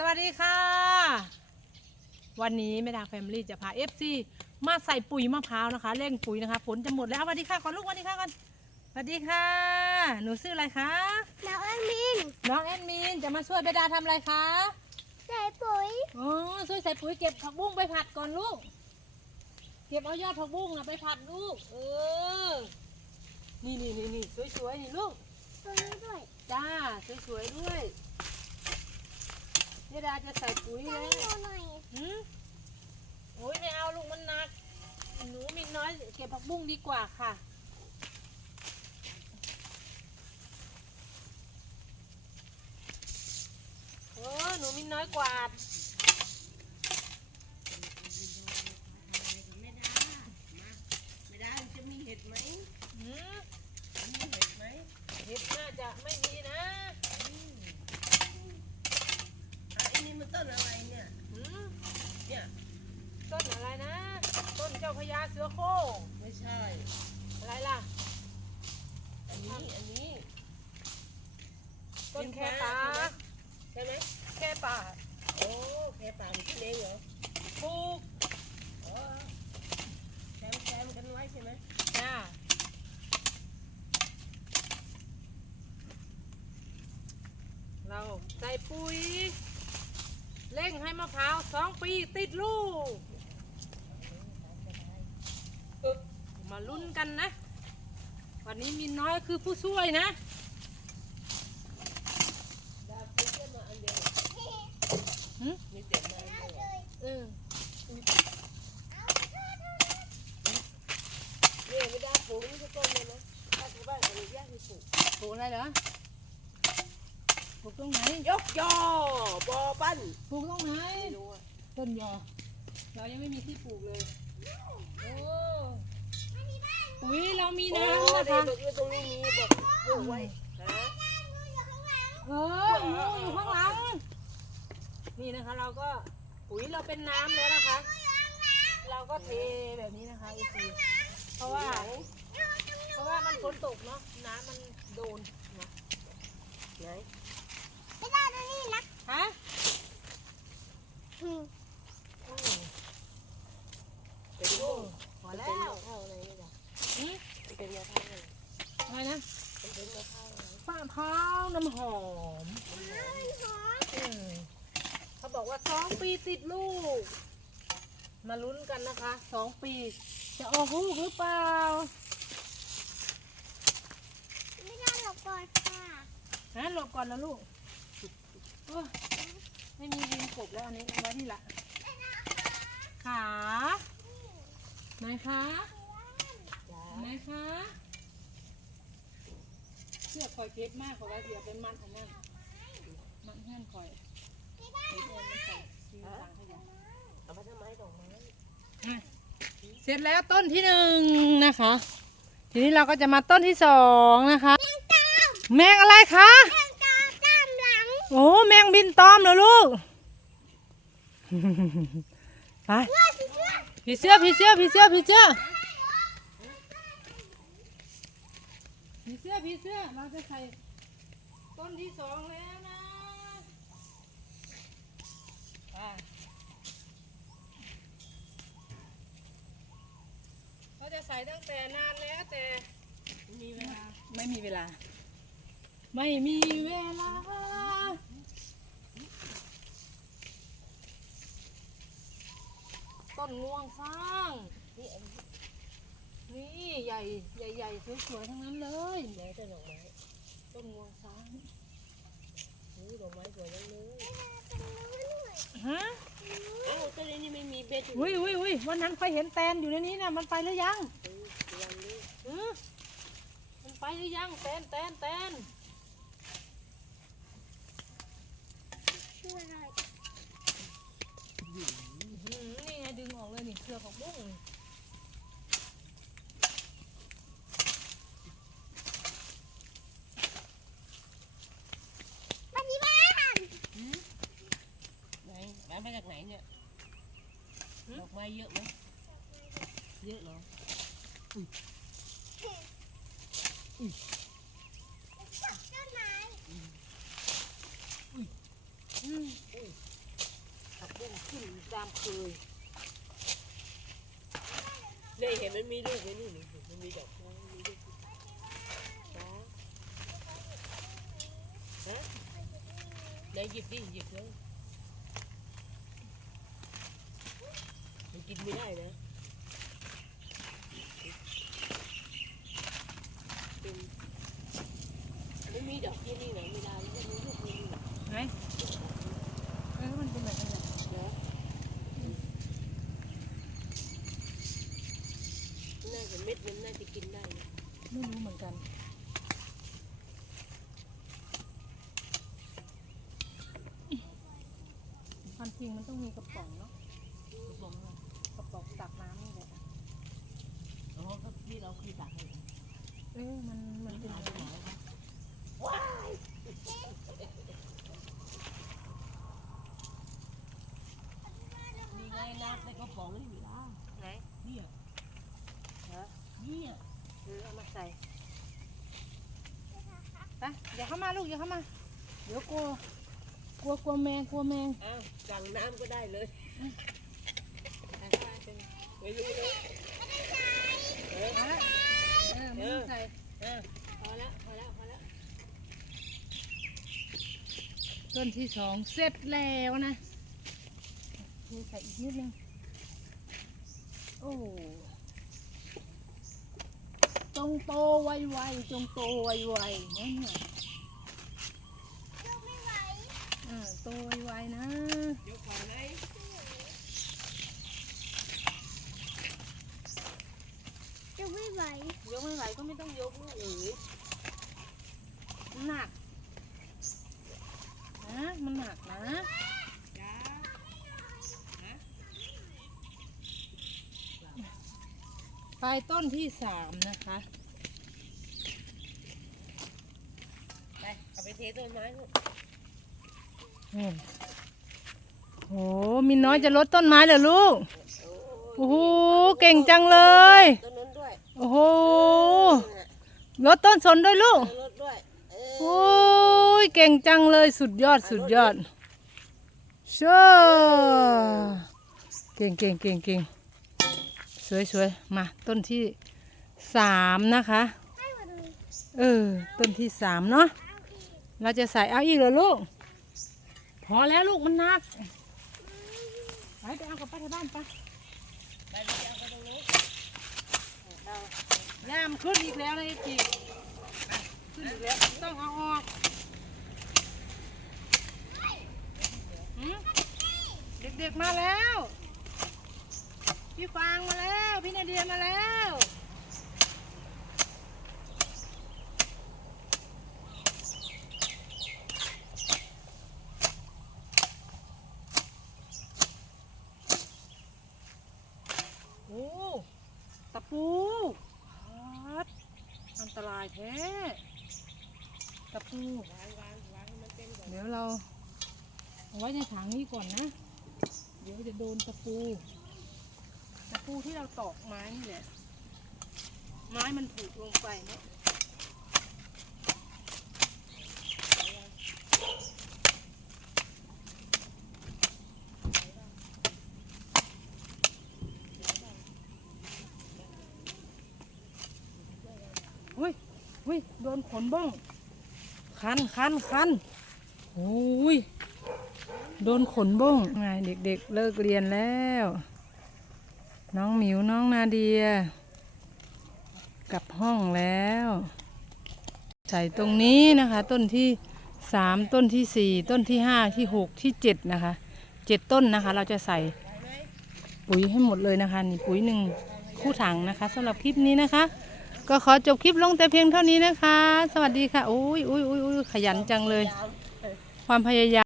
สวัสดีค่ะ วันนี้แม่ดาแฟมิลี่จะพา FC มาใส่ปุ๋ยมะพร้าวนะคะเร่งปุ๋ยนะคะฝนจะหมดแล้วสวัสดีค่ะก่อนลูกสวัสดีค่ะก่อนสวัสดีค่ะ หนูชื่ออะไรคะน้องแอดมินน้องแอนมินจะมาช่วยแม่ดาทำอะไรคะใส่ปุ๋ยอ๋อช่วยใส่ปุ๋ยเก็บผักบุ้งไปผัดก่อนลูก เก็บเอายอดผักบุ้งนะไปผัดลูกเออนี่นี่นี่นี่สวยๆนี่ลูกตัวนี้ด้วยจ้าสวยๆด้วย แม่ดาจะใส่ปุ๋ยแล้วหน่อยหืมโอ้ยไม่เอาลูกมันหนัก หนูมีน้อยเก็บผักบุ้งดีกว่าค่ะ โอ้หนูมีน้อยกว่าดม่ได้มาไม่ได้จะมีเห็ดไหม หืม มีเห็ดไหม เห็ดน่าจะไม่มีนะ อะอันนี้มันต้นอะไรเนี่ย หืม เนี่ย ต้นอะไรนะ ต้นเจ้าพญาเสือโคร่ง ไม่ใช่ อะไรล่ะ อันนี้ อันนี้ ต้นแค่ป่าใช่ไหมแค่ป่าโอ้แค่ป่ามันขึ้นเองเหรอปลูกอ๋อแซมแซมกันไว้ใช่ไหมจ้าเราใส่ปุ๋ยเร่งให้มะพร้าวสองปีติดลูกเอ๊ะมาลุ้นกันนะ วันนี้มีน้อยคือผู้ช่วยนะ ดาบซื้อแค่มาอันเดียว หึ มีเจ็ดมาอันเดียว เออ เนี่ยไม่ได้ปลูกนี่สักต้นเลยนะถ้าชาวบ้านอนุญาตให้ปลูก ปลูกอะไร เหรอปลูกตรงไหนยกยอบอปั้นปลูกตรงไหนไม่รู้อะต้นยอเรายังไม่มีที่ปลูกเลยโอ้ปุ๋ยเรามีโอ้น้ำนะเด็คะกบอกอยู่ตรงนี้มีบอกปลูกไว้ฮะเอองูอยู่ข้างหลังนี่นะคะ เราก็ปุ๋ยเราเป็นน้ำแล้วนะคะ เราก็เทแบบนี้นะคะอีซีเพราะว่าเพ ราะว่ามันฝนตกเนาะน้ำมันโดนนะไหนไม่ได้ตัวนี้นะฮะอืมอืมเป็นลูกพอมันแล้เป็นวมะพร้าอะไรเนี่ยอืมมันเท้าอะไรอะไรนะมันเป็นมะพร้าวอะไรมะพร้าวน้ำหอมเขาบอกว่าสองปีติดลูก มาลุ้นกันนะคะสองปี จะออกลูกหรือเปล่า ไม่ได้หรอ กก่อนค่ะฮะหลบก่อนนะลูกโอ้ยไม่มีดินกบแล้วอันนี้เอาไว้นี่หละ ขาไหนคะไหนคะเสื้อคอยเก็บมากขอว่าเสียเป็นมันอันนั้นมันเพื่อนคอยเก็บเงินมันใส่ซื้อตังค์ให้ยายเอามาทำไมดอกไม้เสร็จแล้วต้นที่หนึ่งนะคะ ทีนี้เราก็จะมาต้นที่สองนะคะ แมงอะไรคะแมงดาตามหลังโอ้แมงบินตอมเหรอลูกไปว่าสิเชื่อผีเสื้อผีเสื้อผีเสื้อผีเสื้อผีเสื้อผีเสื้อเราจะใส่ต้นที่สองแล้วนะไปเราจะใส่ตั้งแต่นานแล้วแต่มีเวลาไม่มีเวลา ไม่มีเวลา ต้นงวงสร้างนี่อันนี้นี่ใหญ่ใหญ่ใหญ่สวยๆทั้งนั้นเลยไหนแต่ดอกไม้ต้นงวงสร้างโอ้ดอกไม้สวยจังเลยฮะเอ้าต้นนี้ไม่มีเบ็ดอยู่อุ้ยอุ้ยอุ้ยวันนั้นค่อยเห็นแตนอยู่ในนี้นะมันไปหรือยังเออยังนี่อือมันไปหรือยังแตนแตนแตน ชื่ออะไร อื้อหือ นี่ไงดึงออกเลยนี่เครือของบุ้งมาที่บ้านไหนแม่มาจากไหนเนี่ยดอกไม้เยอะไหมเยอะเหรอต้นไม้อืมามเคยเนี่ยเห็นมันมีลูกไหมนี่นี่มันมีดอกไม้มีลูกจ้าฮะไหนหยิบดิหยิบเลยมันกินไม่ได้นะเป็นไม่มีดอกที่นี่นะไม่ได้ไม่มีลูกไม่มี ไหนเออมันเป็นแบบนั้นแหละ เนาะน่าจะเม็ดมันน่าจะกินได้นะไม่รู้เหมือนกัน ความจริงมันต้องมีกระป๋องเนาะบอกว่ากระป๋องตักน้ำนี่แหละอ๋อก็ที่เราเคยตักให้เออมันมันเป็นเอาอะไรไปไหนครับนี่ไงน้ำในกระป๋องนี่อยู่แล้ว ไหน เนี่ย เหรอ เนี่ย เออเอามาใส่ไป อย่าเข้ามาลูกอย่าเข้ามา เดี๋ยวกลัว กลัวกลัวแมงกลัวแมงอ้าวสั่งน้ำก็ได้เลยใส่เข้าไปเป็นไม่รู้เลยเออเอาละเออไม่ต้องใส่เออพอแล้วพอแล้วพอแล้วต้นที่สองเสร็จแล้วนะนี่ใส่อีกนิดนึง โอ้จงโตไวๆจงโตไวๆนั่นน่ะ ยกไม่ไหว อ่า โตไวๆนะยกก่อนไหมยกไม่ไหวยกไม่ไหวก็ไม่ต้องยกลูกเอ๋ยมันหนักนะมันหนักนะจ้าฮะไปต้นที่สามนะคะ ไปเอาไปเทต้นไม้ลูก อืมโอ้มีน้อยจะลดต้นไม้เหรอลูก โอ้โห เก่งจังเลย ต้นนั้นด้วยโอ้โห ลดต้นสนด้วยลูก รถด้วยเออโอ้ย เก่งจังเลย สุดยอด สุดยอดเชื่อเก่งเก่งเก่งเก่งสวยสวยมา ต้นที่สามนะคะให้หมดเลยเออ ต้นที่สามเนาะ เราจะใส่เอาอีกเหรอลูก พอแล้วลูกมันหนัก ไปไปเอากลับไปที่บ้านไปไปเอาไปตรงนู้นย่ามขึ้นอีกแล้วนะไอ้จีขึ้นอีกแล้วต้องเอาออกหืมเด็กๆมาแล้ว พี่ฟางมาแล้ว พี่นาเดียมาแล้ว โอ้ตะ ปูฮัดอันตรายแท้ตะปูวางวางวางให้มันเป็นก่อนเดี๋ยวเราเอาไว้ในถังนี้ก่อนนะ เดี๋ยวจะโดนตะปู ตะปูที่เราตอกไม้นี่แหละ ไม้มันถูกลงไปเนี่ย เฮ้ยเฮ้ยโดนขนบ้อง คันคันคันโอ้ยโดนขนบ้องไงเด็กๆเลิกเรียนแล้ว น้องหมิวน้องนาเดีย กลับห้องแล้ว ใส่ตรงนี้นะคะ ต้นที่สามต้นที่สี่ต้นที่ห้าที่หกที่เจ็ดนะคะเจ็ดต้นนะคะ เราจะใส่ปุ๋ยให้หมดเลยนะคะ นี่ปุ๋ยหนึ่งคู่ถังนะคะสำหรับคลิปนี้นะคะ ก็ขอจบคลิปลงแต่เพียงเท่านี้นะคะ สวัสดีค่ะ อุ้ยอุ้ยอุ้ยอุ้ยขยันจังเลย ความพยายาม